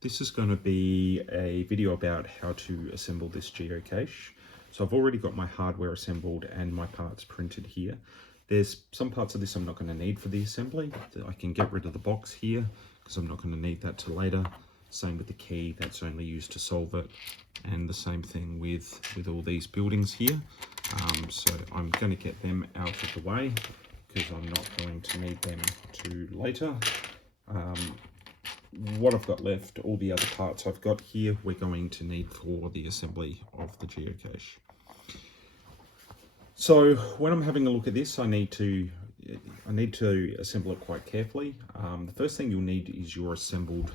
This is going to be a video about how to assemble this geocache. So I've already got my hardware assembled and my parts printed here. There's some parts of this I'm not going to need for the assembly. I can get rid of the box here because I'm not going to need that till later. Same with the key, that's only used to solve it. And the same thing with all these buildings here. So I'm going to get them out of the way because I'm not going to need them to later. What I've got left, all the other parts I've got here, we're going to need for the assembly of the geocache. So when I'm having a look at this, I need to assemble it quite carefully. The first thing you'll need is your assembled,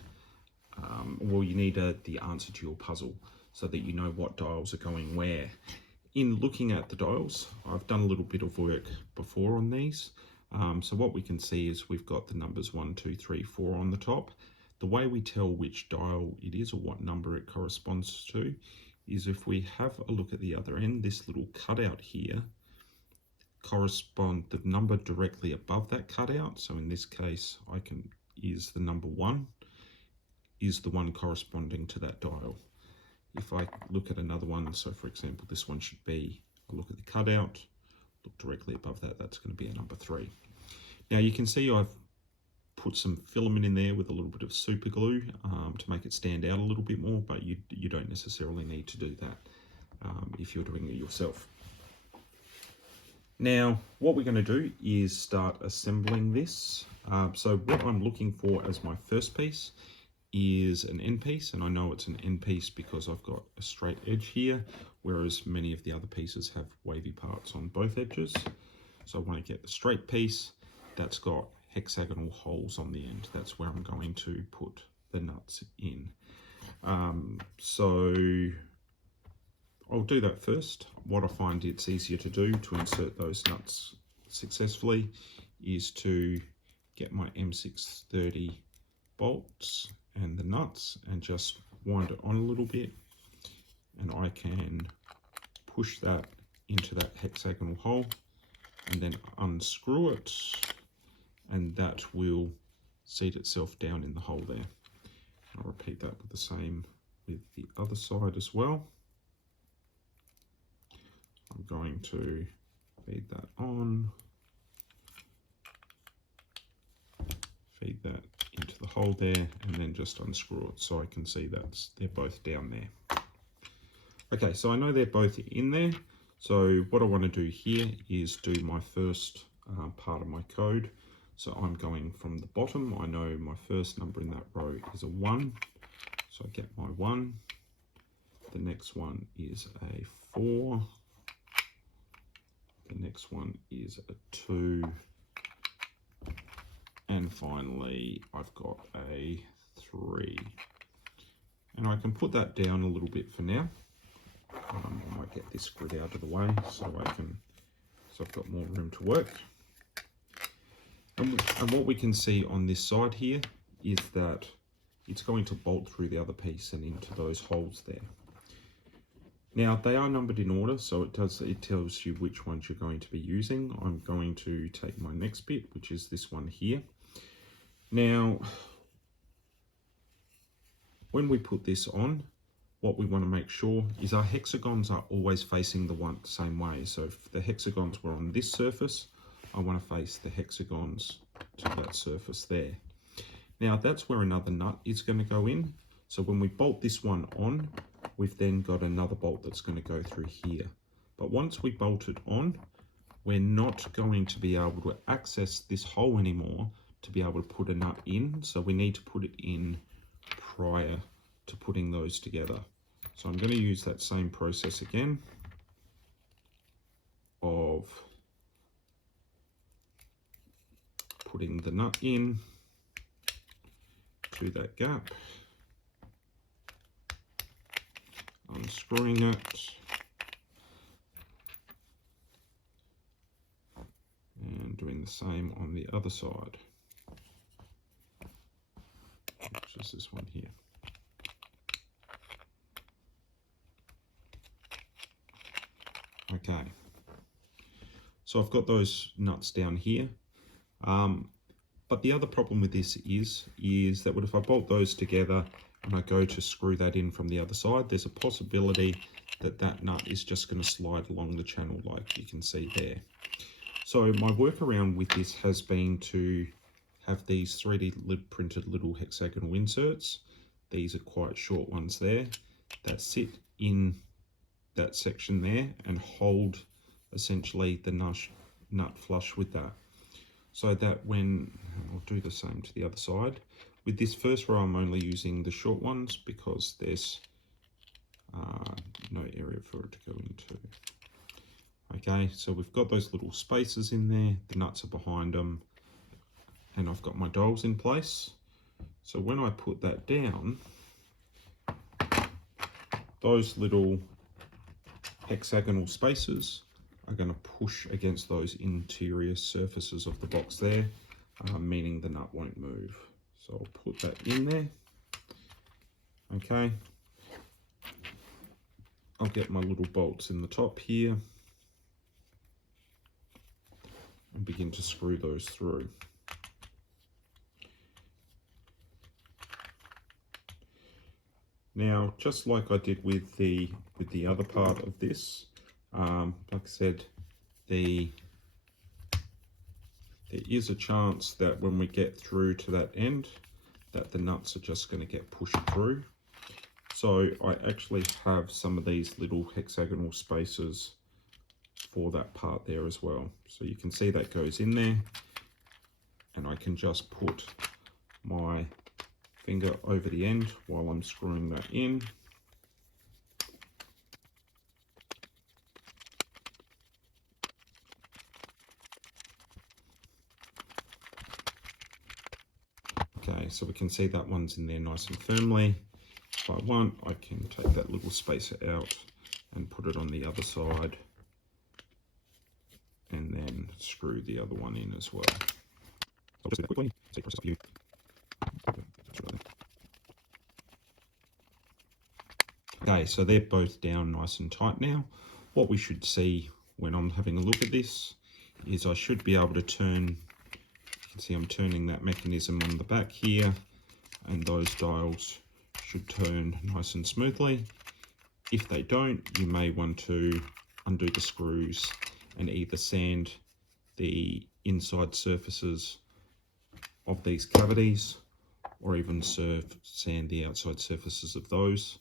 you need the answer to your puzzle so that you know what dials are going where. In looking at the dials, I've done a little bit of work before on these. So what we can see is we've got the numbers 1, 2, 3, 4 on the top. The way we tell which dial it is or what number it corresponds to is if we have a look at the other end, this little cutout here the number directly above that cutout. So in this case, is the number 1, is the one corresponding to that dial. If I look at another one, so for example, this one should be, I'll look at the cutout, look directly above that, that's going to be a number 3. Now you can see I've put some filament in there with a little bit of super glue to make it stand out a little bit more, but you don't necessarily need to do that if you're doing it yourself. Now what we're going to do is start assembling this. So what I'm looking for as my first piece is an end piece, and I know it's an end piece because I've got a straight edge here, whereas many of the other pieces have wavy parts on both edges. So I want to get the straight piece that's got hexagonal holes on the end. That's where I'm going to put the nuts in. So I'll do that first. What I find it's easier to do to insert those nuts successfully is to get my M630 bolts and the nuts and just wind it on a little bit, and I can push that into that hexagonal hole and then unscrew it, and that will seat itself down in the hole there. I'll repeat that with the same with the other side as well. I'm going to feed that on, feed that into the hole there, and then just unscrew it so I can see that they're both down there. Okay, so I know they're both in there. So what I want to do here is do my first part of my code. So I'm going from the bottom. I know my first number in that row is a 1. So I get my 1. The next one is a 4. The next one is a 2. And finally, I've got a 3. And I can put that down a little bit for now. I might get this grid out of the way so I've got more room to work. And what we can see on this side here is that it's going to bolt through the other piece and into those holes there. Now they are numbered in order, so it tells you which ones you're going to be using. I'm going to take my next bit, which is this one here. Now, when we put this on, what we want to make sure is our hexagons are always facing the same way. So if the hexagons were on this surface, I want to face the hexagons to that surface there. Now that's where another nut is going to go in. So when we bolt this one on, we've then got another bolt that's going to go through here. But once we bolt it on, we're not going to be able to access this hole anymore to be able to put a nut in. So we need to put it in prior to putting those together. So I'm going to use that same process again of putting the nut in to that gap, unscrewing it, and doing the same on the other side, which is this one here. Okay, so I've got those nuts down here. But the other problem with this is that if I bolt those together and I go to screw that in from the other side, there's a possibility that that nut is just going to slide along the channel like you can see there. So my workaround with this has been to have these 3D printed little hexagonal inserts. These are quite short ones there that sit in that section there and hold essentially the nut flush with that. So that when, I'll do the same to the other side. With this first row, I'm only using the short ones because there's no area for it to go into. Okay, so we've got those little spaces in there, the nuts are behind them, and I've got my dials in place. So when I put that down, those little hexagonal spaces are going to push against those interior surfaces of the box there, meaning the nut won't move. So I'll put that in there. Okay, I'll get my little bolts in the top here and begin to screw those through. Now, just like I did with the other part of this, like I said, there is a chance that when we get through to that end, that the nuts are just going to get pushed through. So I actually have some of these little hexagonal spaces for that part there as well. So you can see that goes in there, and I can just put my finger over the end while I'm screwing that in. Okay, so we can see that one's in there nice and firmly. If I want, I can take that little spacer out and put it on the other side, and then screw the other one in as well. I'll just do that quickly, see the process for you. Okay, so they're both down nice and tight now. What we should see when I'm having a look at this is I should be able to turn, you can see I'm turning that mechanism on the back here, and those dials should turn nice and smoothly. If they don't, you may want to undo the screws and either sand the inside surfaces of these cavities, or even sand the outside surfaces of those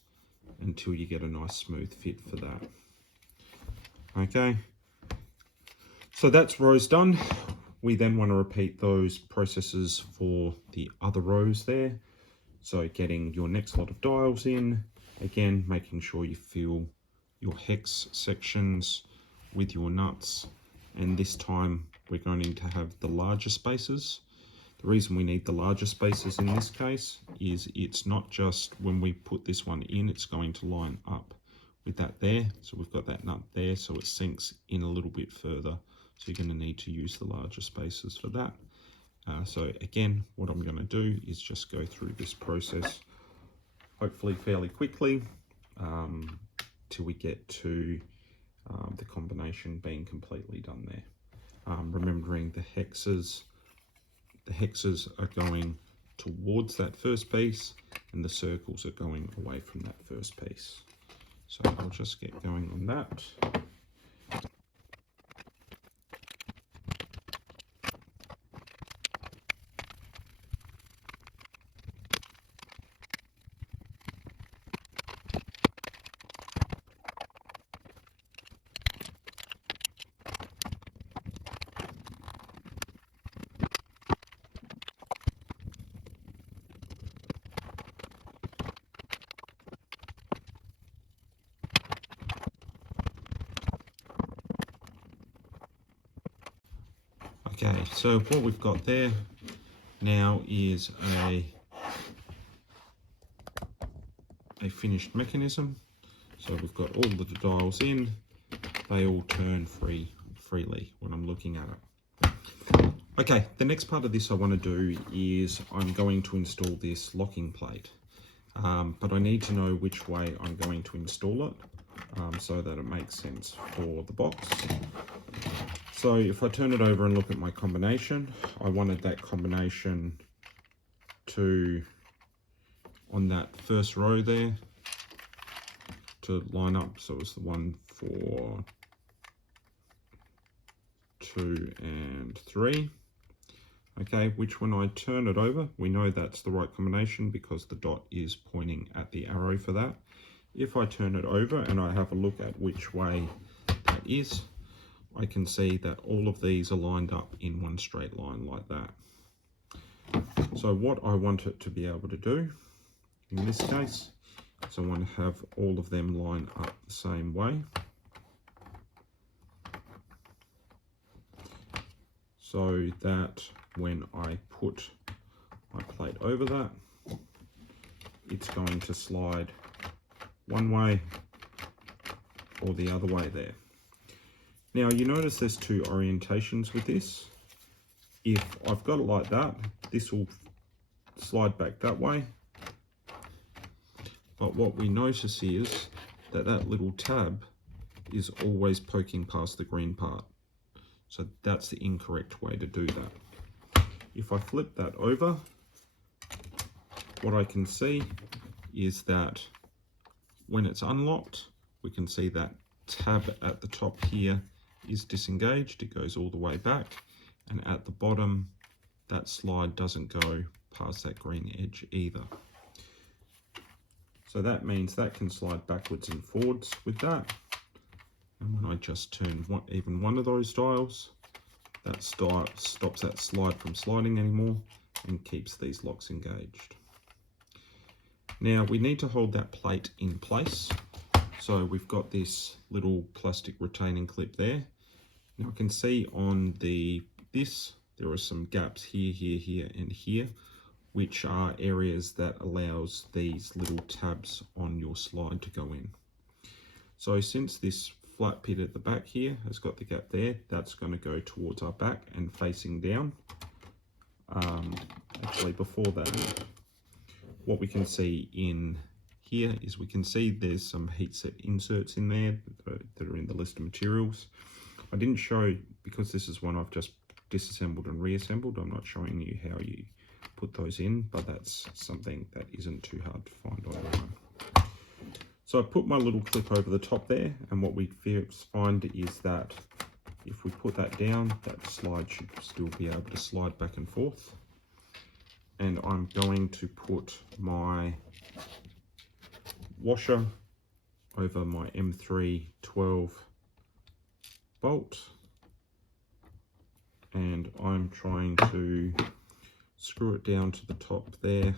until you get a nice smooth fit for that. Okay, so that's rows done. We then want to repeat those processes for the other rows there. So getting your next lot of dials in, again making sure you fill your hex sections with your nuts, and this time we're going to have the larger spaces. The reason we need the larger spaces in this case is it's not just when we put this one in, it's going to line up with that there. So we've got that nut there, so it sinks in a little bit further. So you're going to need to use the larger spaces for that. So again, what I'm going to do is just go through this process, hopefully fairly quickly, till we get to the combination being completely done there. Remembering the hexes are going towards that first piece, and the circles are going away from that first piece. So I'll just get going on that. Okay, so what we've got there now is a finished mechanism. So we've got all the dials in, they all turn freely when I'm looking at it. Okay, the next part of this I want to do is I'm going to install this locking plate, but I need to know which way I'm going to install it. so that it makes sense for the box. So if I turn it over and look at my combination, I wanted that combination to, on that first row there, to line up. So it's the 1, 4, 2 and 3. Okay, which when I turn it over, we know that's the right combination because the dot is pointing at the arrow for that. If I turn it over and I have a look at which way that is, I can see that all of these are lined up in one straight line like that. So what I want it to be able to do in this case is I want to have all of them line up the same way. So that when I put my plate over that, it's going to slide one way or the other way there. Now you notice there's two orientations with this. If I've got it like that, this will slide back that way. But what we notice is that that little tab is always poking past the green part. So that's the incorrect way to do that. If I flip that over, what I can see is that when it's unlocked, we can see that tab at the top here is disengaged. It goes all the way back. And at the bottom, that slide doesn't go past that green edge either. So that means that can slide backwards and forwards with that. And when I just turn even one of those dials, that stops that slide from sliding anymore and keeps these locks engaged. Now we need to hold that plate in place. So we've got this little plastic retaining clip there. Now I can see on this there are some gaps here, here, here and here, which are areas that allows these little tabs on your slide to go in. So since this flat pit at the back here has got the gap there, that's going to go towards our back and facing down. Actually before that, what we can see in here is we can see there's some heat set inserts in there that are in the list of materials. I didn't show, because this is one I've just disassembled and reassembled, I'm not showing you how you put those in, but that's something that isn't too hard to find online. So I put my little clip over the top there, and what we find is that if we put that down, that slide should still be able to slide back and forth. And I'm going to put my washer over my M312 bolt, and I'm trying to screw it down to the top there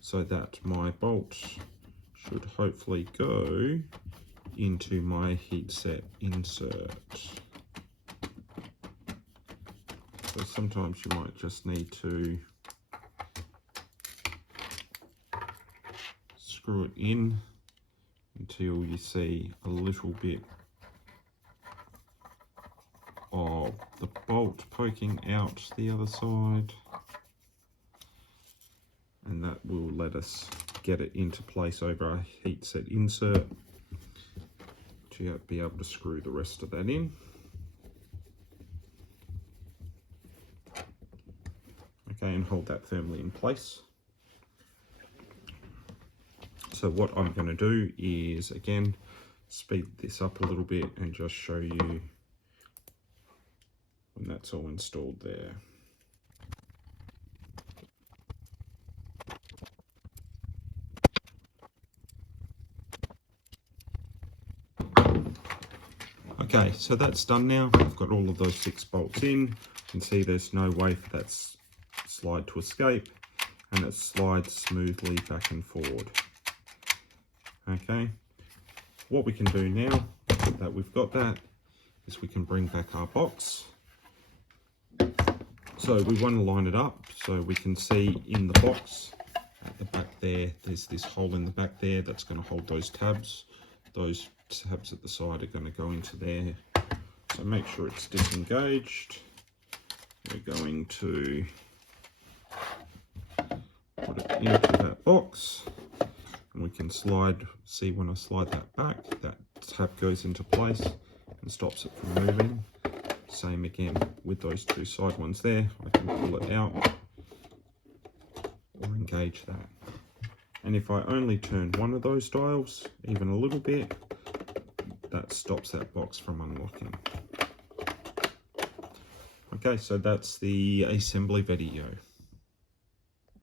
so that my bolt should hopefully go into my heat set insert. So sometimes you might just need to screw it in until you see a little bit of the bolt poking out the other side, and that will let us get it into place over our heat set insert to be able to screw the rest of that in. Okay, and hold that firmly in place. So what I'm going to do is, again, speed this up a little bit and just show you when that's all installed there. Okay, so that's done now. I've got all of those 6 bolts in. You can see there's no way for that slide to escape, and it slides smoothly back and forward. Okay, what we can do now that we've got that is we can bring back our box. So we want to line it up so we can see in the box at the back there, there's this hole in the back there that's going to hold those tabs. Those tabs at the side are going to go into there. So make sure it's disengaged. We're going to put it into that box, and we can see when I slide that back, that tab goes into place and stops it from moving. Same again with those two side ones there. I can pull it out or engage that. And if I only turn one of those dials, even a little bit, that stops that box from unlocking. Okay, so that's the assembly video.